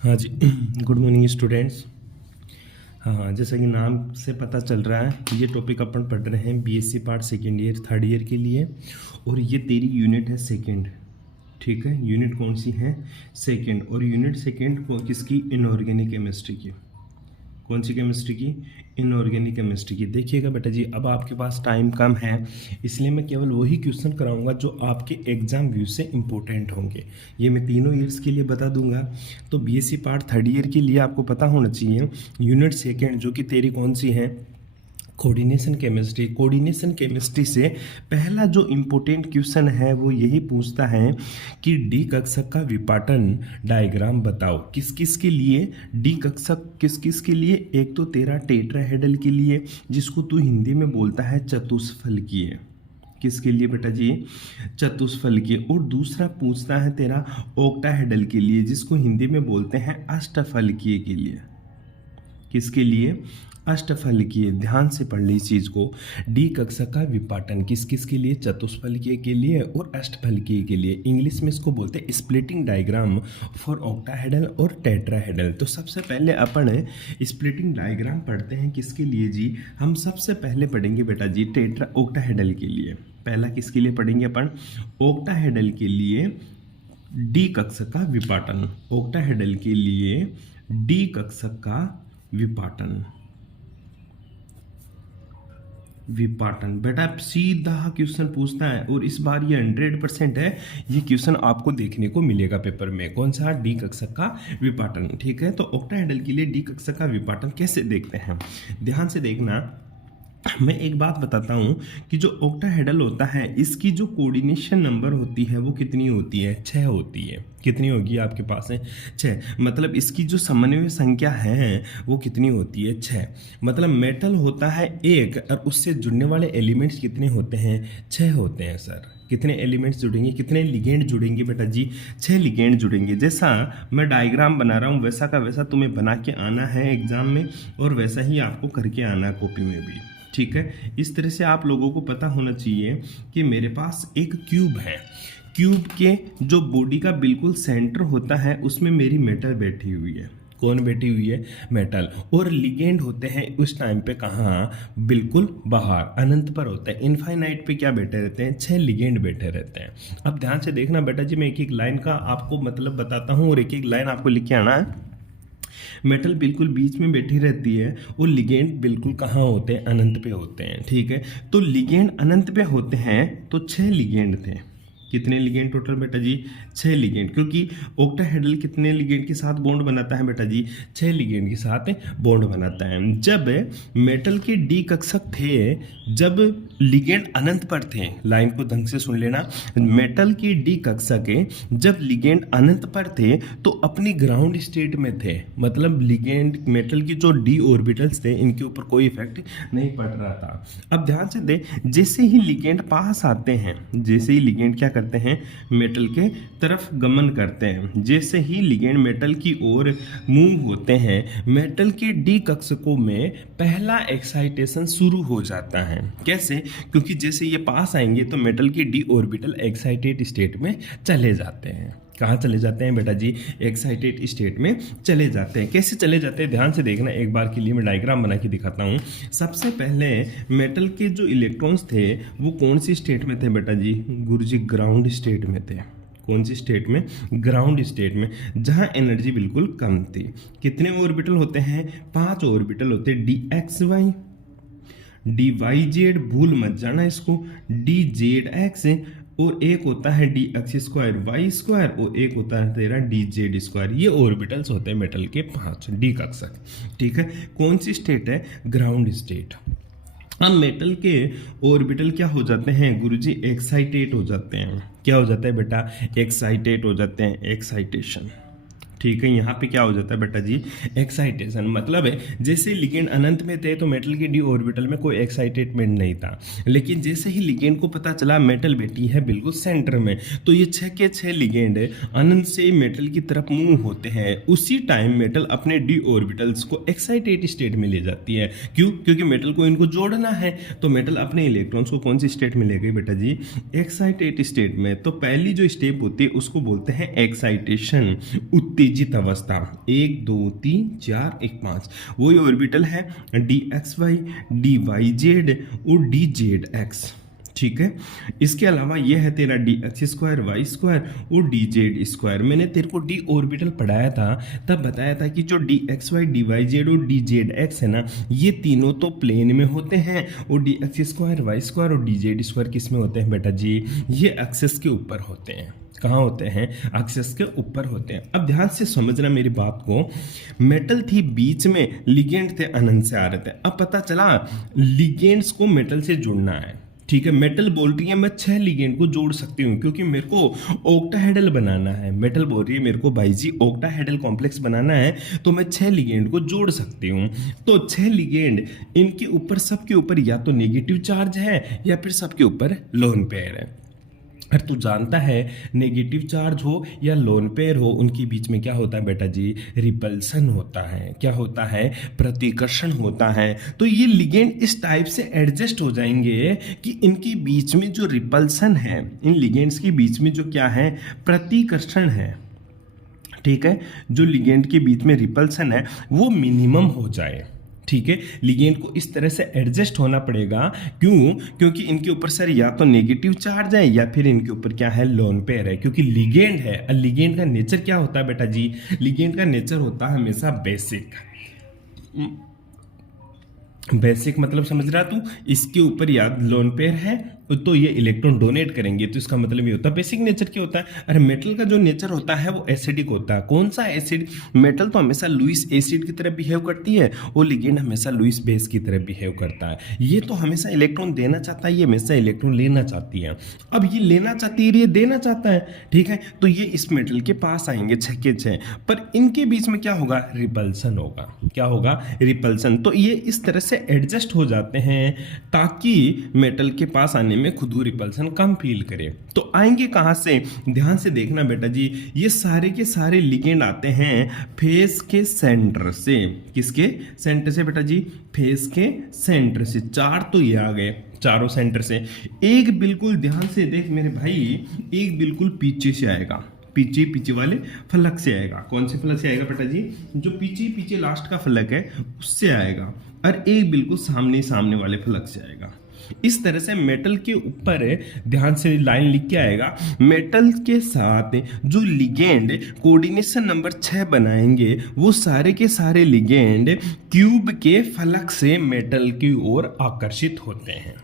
हाँ जी। Good morning students. हाँ, जैसा कि नाम से पता चल रहा है, ये टॉपिक अपन पढ़ रहे हैं BSc part second year third year के लिए। और ये तेरी यूनिट है सेकेंड। ठीक है, यूनिट कौन सी है? सेकेंड। और यूनिट सेकेंड को किसकी? इनऑर्गेनिक केमिस्ट्री की। कौन सी केमिस्ट्री की? इनऑर्गेनिक केमिस्ट्री की। देखिएगा बेटा जी, अब आपके पास टाइम कम है, इसलिए मैं केवल वही क्वेश्चन कराऊंगा जो आपके एग्जाम व्यू से इंपॉर्टेंट होंगे। ये मैं तीनों ईयर्स के लिए बता दूंगा। तो बीएससी पार्ट थर्ड ईयर के लिए आपको पता होना चाहिए यूनिट सेकेंड, जो कि तेरी कौन सी है? Coordination chemistry. कोऑर्डिनेशन केमिस्ट्री से पहला जो इम्पोर्टेंट क्वेश्चन है वो यही पूछता है कि डी कक्षक का विपाटन डायग्राम बताओ। किस किस के लिए डी कक्षक? किस किस के लिए? एक तो तेरा टेट्राहेड्रल के लिए, जिसको तू हिंदी में बोलता है चतुष्फलकीय। किसके लिए बेटा जी? चतुष्फलकीय। और दूसरा पूछता है तेरा ऑक्टाहेड्रल के लिए, जिसको हिंदी में बोलते हैं अष्टफलकीय के लिए। किसके लिए? अष्टफलकीय। ध्यान से पढ़ ली इस चीज को। डी कक्षा का विपाटन किस किस के लिए? चतुष्फलकीय के लिए और अष्टफलकीय के लिए। इंग्लिश में इसको बोलते हैं स्प्लिटिंग डायग्राम फॉर ऑक्टाहेड्रल और टेट्राहेड्रल। तो सबसे पहले अपन स्प्लिटिंग डायग्राम पढ़ते हैं। किसके लिए जी? हम सबसे पहले पढ़ेंगे बेटा जी ऑक्टाहेड्रल के लिए। पहला किसके लिए पढ़ेंगे अपन? ऑक्टाहेड्रल के लिए डी कक्षा का विपाटन। ऑक्टाहेड्रल के लिए डी कक्षा का विपाटन। विपाटन बेटा सीधा क्वेश्चन पूछता है, और इस बार ये 100% है। ये क्वेश्चन आपको देखने को मिलेगा पेपर में। कौन सा? डी कक्षा का विपाटन। ठीक है, तो ऑक्टाहेड्रल के लिए डी कक्षा का विपाटन कैसे देखते हैं, ध्यान से देखना। मैं एक बात बताता हूँ कि जो ऑक्टाहेड्रल होता है, इसकी जो कोऑर्डिनेशन नंबर होती है वो कितनी होती है? 6 होती है। कितनी होगी आपके पास है? 6। मतलब इसकी जो समन्वय संख्या है वो कितनी होती है? 6। मतलब मेटल होता है 1 और उससे जुड़ने वाले एलिमेंट्स कितने होते हैं? 6 होते हैं सर। कितने एलिमेंट्स जुड़ेंगे? कितने लिगेंड जुड़ेंगे बेटा जी? 6 लिगेंड जुड़ेंगे। जैसा मैं डायग्राम बना रहा हूँ वैसा का वैसा तुम्हें बना के आना है एग्जाम में, और वैसा ही आपको करके आना है कॉपी में भी। ठीक है, इस तरह से आप लोगों को पता होना चाहिए कि मेरे पास एक क्यूब है। क्यूब के जो बॉडी का बिल्कुल सेंटर होता है उसमें मेरी मेटल बैठी हुई है। कौन बैठी हुई है? मेटल। और लिगेंड होते हैं उस टाइम पे कहाँ? बिल्कुल बाहर, अनंत पर होते हैं। इनफाइनाइट पे क्या बैठे रहते हैं? 6 लिगेंड बैठे रहते हैं। अब ध्यान से देखना बेटा जी, मैं एक एक लाइन का आपको मतलब बताता हूँ और एक एक लाइन आपको लिख के आना है। मेटल बिल्कुल बीच में बैठी रहती है और लिगेंड बिल्कुल कहाँ होते हैं? अनंत पे होते हैं। ठीक है, तो लिगेंड अनंत पे होते हैं, तो 6 लिगेंड थे। कितने लिगेंड टोटल बेटा जी? 6 लिगेंड। क्योंकि ऑक्टाहेड्रल कितने लिगेंड के साथ बॉन्ड बनाता है बेटा जी? 6 लिगेंड के साथ बॉन्ड बनाता है। जब मेटल के डी कक्षक थे, जब लिगेंड अनंत पर थे, लाइन को ढंग से सुन लेना, मेटल की डी कक्षक जब लिगेंड अनंत पर थे तो अपनी ग्राउंड स्टेट में थे। मतलब लिगेंड मेटल की जो डी ऑर्बिटल्स थे इनके ऊपर कोई इफेक्ट नहीं पड़ रहा था। अब ध्यान से दे, जैसे ही लिगेंड पास आते हैं, जैसे ही लिगेंड क्या करते हैं? मेटल के तरफ गमन करते हैं। जैसे ही लिगेंड मेटल की ओर मूव होते हैं, मेटल के डी कक्षकों में पहला एक्साइटेशन शुरू हो जाता है। कैसे? क्योंकि जैसे ये पास आएंगे तो मेटल की डी ऑर्बिटल एक्साइटेड स्टेट में चले जाते हैं। कहाँ चले जाते हैं बेटा जी? एक्साइटेड स्टेट में चले जाते हैं। कैसे चले जाते हैं ध्यान से देखना, एक बार के लिए मैं डायग्राम बना के दिखाता हूँ। सबसे पहले मेटल के जो इलेक्ट्रॉन्स थे वो कौन सी स्टेट में थे बेटा जी? गुरुजी ग्राउंड स्टेट में थे। कौन सी स्टेट में? ग्राउंड स्टेट में, जहां एनर्जी बिल्कुल कम थी। कितने ऑर्बिटल होते हैं? 5 ऑर्बिटल होते हैं। D x y, d y z, भूल मत जाना इसको, डी जेड एक्स, और एक होता है d x square y square, और एक होता है तेरा डी जेड स्क्वायर। ये ऑर्बिटल्स होते हैं मेटल के 5 डी कक्षक। ठीक है, कौन सी स्टेट है? Ground state. अब मेटल के ऑर्बिटल क्या हो जाते हैं गुरुजी? एक्साइटेट हो जाते हैं। क्या हो जाता है बेटा? एक्साइटेट हो जाते हैं, एक्साइटेशन। ठीक है, यहाँ पे क्या हो जाता है बेटा जी? एक्साइटेशन। मतलब है जैसे लिगेंड अनंत में थे तो मेटल के डी ऑर्बिटल में कोई एक्साइटेटमेंट नहीं था, लेकिन जैसे ही लिगेंड को पता चला मेटल बैठी है बिल्कुल सेंटर में, तो ये 6 के 6 लिगेंड अनंत से मेटल की तरफ मूव होते हैं। उसी टाइम मेटल अपने डी ऑर्बिटल्स को एक्साइटेड स्टेट में ले जाती है। क्यों? क्योंकि मेटल को इनको जोड़ना है, तो मेटल अपने इलेक्ट्रॉन्स को कौन सी स्टेट में ले गई बेटा जी? एक्साइटेड स्टेट में। तो पहली जो स्टेप होती है उसको बोलते हैं एक्साइटेशन, उत्तेजन। उत्तेजित अवस्था, 1 2 3 4 1 5, वही ऑर्बिटल है dxy dyz और dzx। ठीक है, इसके अलावा यह है तेरा d x square y square और डी जेड स्क्वायर। मैंने तेरे को डी ऑर्बिटल पढ़ाया था, तब बताया था कि जो d x y d y z और डी जेड एक्स है ना, ये तीनों तो प्लेन में होते हैं, और d x square y square और डी जेड स्क्वायर किस में होते हैं बेटा जी, ये एक्सेस के ऊपर होते हैं। कहाँ होते हैं, एक्सेस के ऊपर होते हैं। अब ध्यान से समझना मेरी बात को, मेटल थी बीच में, लिगेंड थे अनंत से आ रहे थे। अब पता चला लिगेंड्स को मेटल से जुड़ना है। ठीक है, मेटल बोल रही है मैं 6 लिगेंड को जोड़ सकती हूँ, क्योंकि मेरे को ऑक्टाहेड्रल बनाना है। मेटल बोल रही है मेरे को भाई जी ऑक्टाहेड्रल कॉम्प्लेक्स बनाना है, तो मैं 6 लिगेंड को जोड़ सकती हूँ। तो 6 लिगेंड, इनके ऊपर सबके ऊपर या तो नेगेटिव चार्ज है या फिर सबके ऊपर लोन पेयर है। अरे तू जानता है नेगेटिव चार्ज हो या लोन पेयर हो, उनके बीच में क्या होता है बेटा जी, रिपल्सन होता है। क्या होता है, प्रतिकर्षण होता है। तो ये लिगेंड इस टाइप से एडजस्ट हो जाएंगे कि इनके बीच में जो रिपल्सन है, इन लिगेंड्स के बीच में जो क्या है, प्रतिकर्षण है। ठीक है, जो लिगेंड के बीच में रिपल्सन है वो मिनिमम हो जाए। ठीक है, लिगेंड को इस तरह से एडजस्ट होना पड़ेगा। क्यों, क्योंकि इनके ऊपर सर या तो नेगेटिव चार्ज है या फिर इनके ऊपर क्या है, लोन पेयर है, क्योंकि लिगेंड है। और लिगेंड का नेचर क्या होता है बेटा जी, लिगेंड का नेचर होता है हमेशा बेसिक। बेसिक मतलब समझ रहा तू, इसके ऊपर या लोन पेयर है तो ये इलेक्ट्रॉन डोनेट करेंगे, तो इसका मतलब ये होता है बेसिक नेचर क्या होता है। अरे मेटल का जो नेचर होता है वो एसिडिक होता है। कौन सा एसिड, मेटल तो हमेशा लुईस एसिड की तरह बिहेव करती है, और लिगेंड हमेशा लुईस बेस की तरह बिहेव करता है। ये तो हमेशा इलेक्ट्रॉन देना चाहता है, ये हमेशा इलेक्ट्रॉन लेना चाहती है। अब ये लेना चाहती है, ये देना चाहता है। ठीक है, तो ये इस मेटल के पास आएंगे 6 के 6, पर इनके बीच में क्या होगा, रिपल्सन होगा। क्या होगा, रिपल्सन। तो ये इस तरह से एडजस्ट हो जाते हैं ताकि मेटल के पास आने में खुद रिपल्सन कम फील करे। तो आएंगे कहां से, ध्यान से देखना बेटा जी, ये सारे के सारे लिगेंड आते हैं फेस के सेंटर से। किसके सेंटर से बेटा जी, फेस के सेंटर से। 4 तो ये आ गए, चारों सेंटर से। एक बिल्कुल ध्यान से देख मेरे भाई, एक बिल्कुल पीछे से आएगा, पीछे पीछे वाले फलक से आएगा। कौन से फलक से आएगा बेटा जी, जो पीछे पीछे लास्ट का फलक है उससे आएगा, और एक बिल्कुल सामने सामने वाले फलक से आएगा। इस तरह से मेटल के ऊपर ध्यान से लाइन लिख के आएगा, मेटल के साथ जो लिगेंड कोऑर्डिनेशन नंबर 6 बनाएंगे, वो सारे के सारे लिगेंड क्यूब के फलक से मेटल की ओर आकर्षित होते हैं।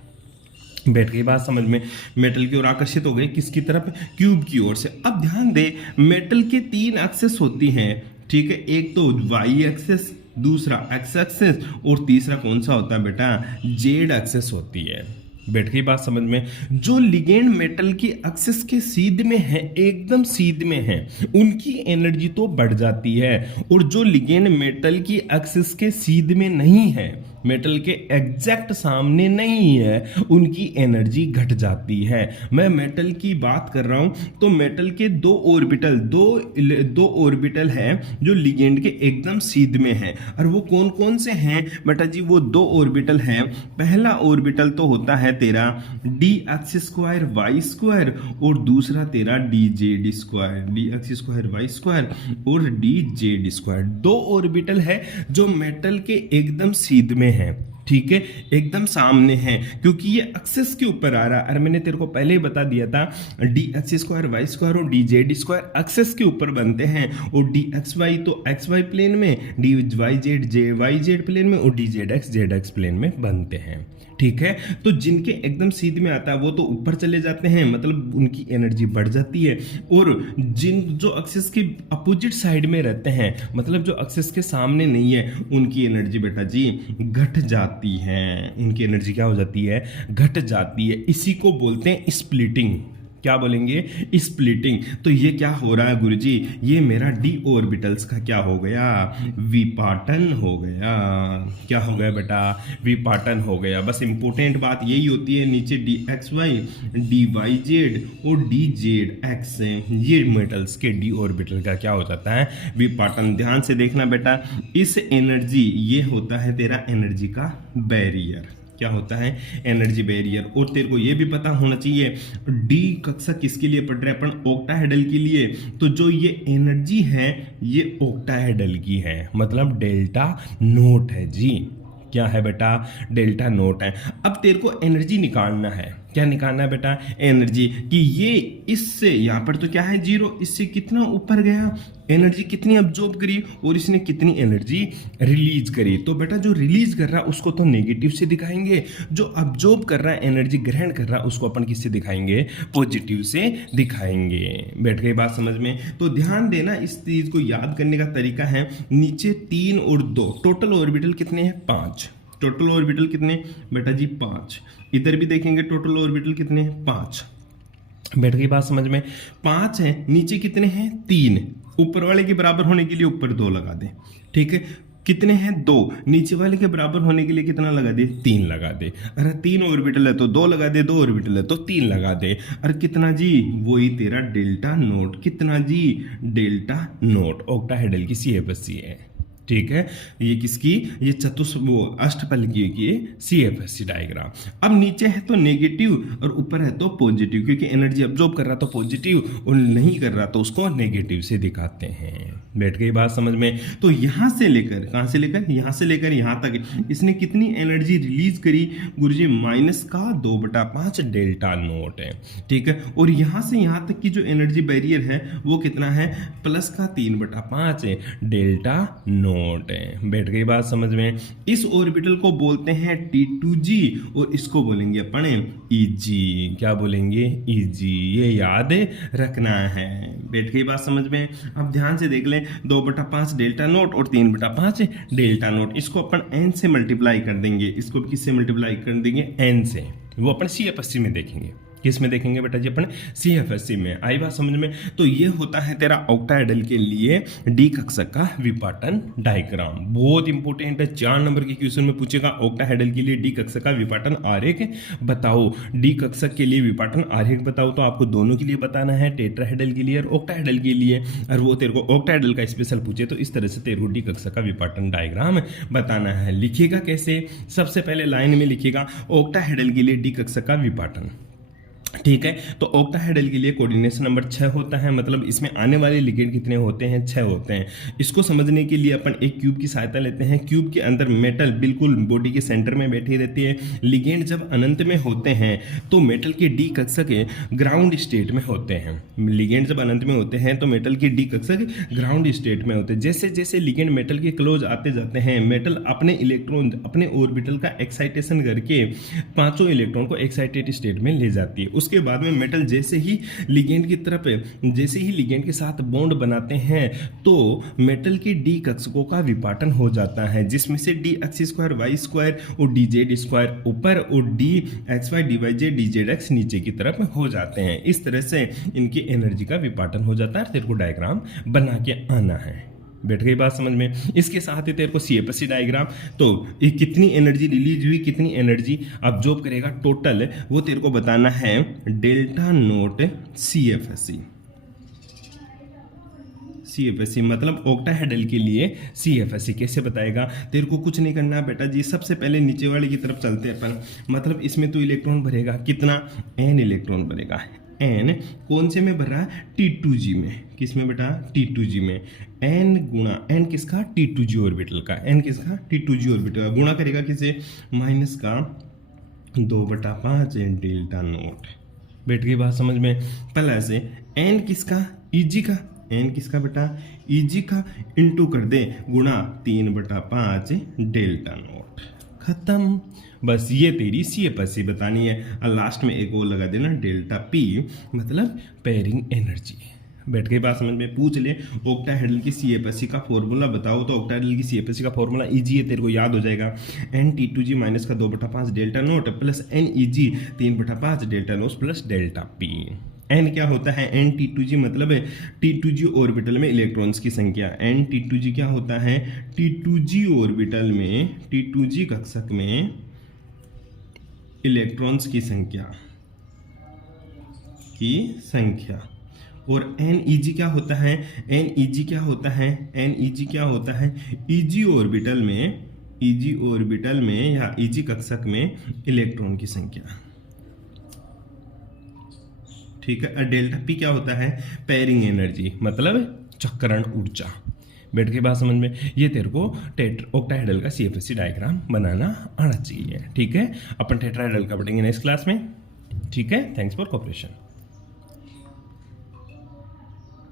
बैठ गई बात समझ में, मेटल की ओर आकर्षित हो गए, किसकी तरफ, क्यूब की ओर से। अब ध्यान दे, मेटल के 3 एक्सेस होती हैं। ठीक है, एक तो वाई एक्सेस, दूसरा एक्स एक्सेस, और तीसरा कौन सा होता है बेटा, जेड एक्सेस होती है। बैठ गई बात समझ में। जो लिगेंड मेटल की एक्सिस के सीध में है, एकदम सीध में है, उनकी एनर्जी तो बढ़ जाती है, और जो लिगेंड मेटल की एक्सिस के सीध में नहीं है, मेटल के एग्जैक्ट सामने नहीं है, उनकी एनर्जी घट जाती है। मैं मेटल की बात कर रहा हूं, तो मेटल के दो ऑर्बिटल हैं जो लिगेंड के एकदम सीध में है, और वो कौन कौन से हैं बेटा जी, वो 2 ऑर्बिटल हैं। पहला ऑर्बिटल तो होता है तेरा d x square y square, और दूसरा तेरा d z square, d x square y square और डी जेड स्क्वायर। 2 ऑर्बिटल है जो मेटल के एकदम सीध में है। ठीक है, एकदम सामने है, क्योंकि ये एक्सेस के ऊपर आ रहा है। अरे मैंने तेरे को पहले ही बता दिया था, d x square y square और डी जेड स्क्वायर एक्सेस के ऊपर बनते हैं, और डी एक्स वाई तो एक्स वाई प्लेन में, डी वाई जेड प्लेन में, और डी जेड एक्स प्लेन में बनते हैं। ठीक है, तो जिनके एकदम सीध में आता है वो तो ऊपर चले जाते हैं, मतलब उनकी एनर्जी बढ़ जाती है, और जिन जो एक्सिस के अपोजिट साइड में रहते हैं, मतलब जो एक्सिस के सामने नहीं है, उनकी एनर्जी बेटा जी घट जाती है। उनकी एनर्जी क्या हो जाती है, घट जाती है। इसी को बोलते हैं स्प्लिटिंग। क्या बोलेंगे, स्प्लिटिंग। तो ये क्या हो रहा है गुरुजी, ये मेरा डी ऑर्बिटल्स का क्या हो गया, विपाटन हो गया। क्या हो गया बेटा, विपाटन हो गया। बस इंपॉर्टेंट बात यही होती है, नीचे d x y, d y z और डी जेड एक्स, ये मेटल्स के डी ऑर्बिटल का क्या हो जाता है, विपाटन। ध्यान से देखना बेटा, इस एनर्जी, ये होता है तेरा एनर्जी का बैरियर। क्या होता है, एनर्जी बैरियर। और तेरे को ये भी पता होना चाहिए डी कक्षा किसके लिए पढ़ रहे हैं अपन, ऑक्टाहेड्रल के लिए। तो जो ये एनर्जी है ये ऑक्टाहेड्रल की है, मतलब डेल्टा नोट है जी। क्या है बेटा, डेल्टा नोट है। अब तेरे को एनर्जी निकालना है, क्या निकालना है बेटा, एनर्जी, कि ये इससे यहाँ पर तो क्या है 0, इससे कितना ऊपर गया, एनर्जी कितनी अब्जॉर्ब करी और इसने कितनी एनर्जी रिलीज करी। तो बेटा जो रिलीज कर रहा है उसको तो नेगेटिव से दिखाएंगे, जो अब्जॉर्ब कर रहा है एनर्जी ग्रहण कर रहा है उसको अपन किससे दिखाएंगे, पॉजिटिव से दिखाएंगे। बैठ गई बात समझ में। तो ध्यान देना, इस चीज को याद करने का तरीका है, नीचे 3 और 2, टोटल ऑर्बिटल कितने हैं 5, टोटल ऑर्बिटल कितने बेटा जी 5, इधर भी देखेंगे टोटल ऑर्बिटल कितने हैं 5। बैठ गई बात समझ में, 5 है, नीचे कितने हैं 3, ऊपर वाले के बराबर होने के लिए ऊपर 2 लगा दें, ठीक है। कितने हैं 2, नीचे वाले के बराबर होने के लिए कितना लगा दे, 3 लगा दे। अरे 3 ऑर्बिटल है तो 2 लगा दे, 2 ऑर्बिटल है तो 3 लगा दे। अरे कितना जी, वही तेरा डेल्टा नोट, कितना जी, डेल्टा नोट, ऑक्टाहेड्रल की CFSC है, ठीक है। ये किसकी, ये अष्टफलकीय की CFSC डायग्राम। अब नीचे है तो नेगेटिव और ऊपर है तो पॉजिटिव, क्योंकि एनर्जी अब्जॉर्ब कर रहा तो पॉजिटिव और नहीं कर रहा तो उसको नेगेटिव से दिखाते हैं। बैठ गई बात समझ में। तो यहां से लेकर, कहां से लेकर, यहां से लेकर यहां तक इसने कितनी एनर्जी रिलीज करी गुरुजी, -2/5 डेल्टा नोट है, ठीक है। और यहां से यहां तक की जो एनर्जी बैरियर है वो कितना है, +3/5 डेल्टा नोट है। बैठ गई बात समझ में। इस ऑर्बिटल को बोलते हैं T2G और इसको बोलेंगे अपन EG। क्या बोलेंगे, EG, ये याद रखना है। बैठ गई बात समझ में। अब ध्यान से देख लें, 2/5 डेल्टा नोट और 3/5 डेल्टा नोट, इसको अपन n से मल्टीप्लाई कर देंगे, इसको किससे मल्टीप्लाई कर देंगे, n से। वो अपन CFSC में देखेंगे, किस में देखेंगे बेटा जी, अपन CFSC में। आई बात समझ में। तो ये होता है तेरा ऑक्टाहेड्रल के लिए डी कक्षा का विपाटन डायग्राम, बहुत इंपॉर्टेंट है, 4 नंबर के क्वेश्चन में पूछेगा। ऑक्टाहेड्रल के लिए डी कक्षा का विपाटन आरेख बताओ, डी कक्षा के लिए विपाटन आरेख बताओ। तो आपको दोनों के लिए बताना है, टेट्राहेड्रल के लिए और ऑक्टाहेड्रल के लिए। और वो तेरे को ऑक्टाहेड्रल का स्पेशल पूछे तो इस तरह से तेरे को डी कक्षा का विपाटन डायग्राम बताना है। लिखेगा कैसे, सबसे पहले लाइन में लिखेगा ऑक्टाहेड्रल के लिए डी कक्षा का विपाटन, ठीक है। तो ऑक्टाहेड्रल के लिए कोऑर्डिनेशन नंबर 6 होता है, मतलब इसमें आने वाले लिगेंड कितने होते हैं, 6 होते हैं। इसको समझने के लिए अपन एक क्यूब की सहायता लेते हैं। क्यूब के अंदर मेटल बिल्कुल बॉडी के सेंटर में बैठी रहती है। लिगेंड जब अनंत में होते हैं तो मेटल के डी कक्षा के ग्राउंड स्टेट में होते हैं। लिगेंड जब अनंत में होते हैं तो मेटल के डी कक्षा के ग्राउंड स्टेट में होते हैं। जैसे जैसे लिगेंड मेटल के क्लोज आते जाते हैं, मेटल अपने इलेक्ट्रॉन अपने ऑर्बिटल का एक्साइटेशन करके 5 इलेक्ट्रॉन को एक्साइटेड स्टेट में ले जाती है। उसके बाद में मेटल जैसे ही लिगेंड की तरफ, जैसे ही लिगेंड के साथ बॉन्ड बनाते हैं तो मेटल के डी कक्षकों का विपाटन हो जाता है, जिसमें से DX2 Y2 और DZ2 ऊपर और DXY DYZ DZX नीचे की तरफ हो जाते हैं। इस तरह से इनकी एनर्जी का विपाटन हो जाता है। तेरे को डायग्राम बना के आना है। बैठ गई बात समझ में। इसके साथ ही तेरे को CFSC डायग्राम, तो ये कितनी एनर्जी रिलीज हुई, कितनी एनर्जी अब्जॉर्ब करेगा टोटल, वो तेरे को बताना है डेल्टा नोट CFSC मतलब ऑक्टाहेड्रल के लिए CFSC कैसे बताएगा। तेरे को कुछ नहीं करना बेटा जी, सबसे पहले नीचे वाले की तरफ चलते हैं अपन। मतलब इसमें तो इलेक्ट्रॉन भरेगा, कितना, n इलेक्ट्रॉन भरेगा। n कौन से में भर रहा है, T2G में। किस में बेटा, T2G में। n गुणा n किसका, T2G ऑर्बिटल का। n किसका, T2G ऑर्बिटल का। गुणा करेगा किसे, -2/5 डेल्टा नोट। बैठ गई बात समझ में। प्लस n किसका, EG का। n किसका बेटा, EG का, इंटू कर दे गुणा 3/5 डेल्टा नोट। खत्म। बस ये तेरी CFSC बतानी है। और लास्ट में एक और लगा देना डेल्टा P, मतलब पेयरिंग एनर्जी। बैठ गई बात समझ में। पूछ ले ऑक्टाहेड्रल की CFSC का फॉर्मूला बताओ, तो ऑक्टाहेड्रल की CFSC का फॉर्मूला EG है, तेरे को याद हो जाएगा। NT2G माइनस का 2/5 delta naught plus NEG 3/5 delta naught plus delta P। n क्या होता है, NT2G मतलब T2G ऑर्बिटल में इलेक्ट्रॉन्स की संख्या। NT2G क्या होता है, T2G ऑर्बिटल में, T2G कक्षक में इलेक्ट्रॉन्स की संख्या। और NEG क्या होता है, NEG क्या होता है, NEG क्या होता है, EG ऑर्बिटल में ईजी ऑर्बिटल में या ईजी कक्षक में इलेक्ट्रॉन की संख्या। ठीक है। डेल्टा पी क्या होता है? पेयरिंग एनर्जी, मतलब चक्रण ऊर्जा। बैठ के बात समझ में? ये तेरे को ऑक्टाहेड्रल का CFSE डायग्राम बनाना आना चाहिए। ठीक है, अपन टेट्राहेड्रल का पढ़ेंगे नेक्स्ट क्लास में। ठीक है, थैंक्स फॉर कोऑपरेशन।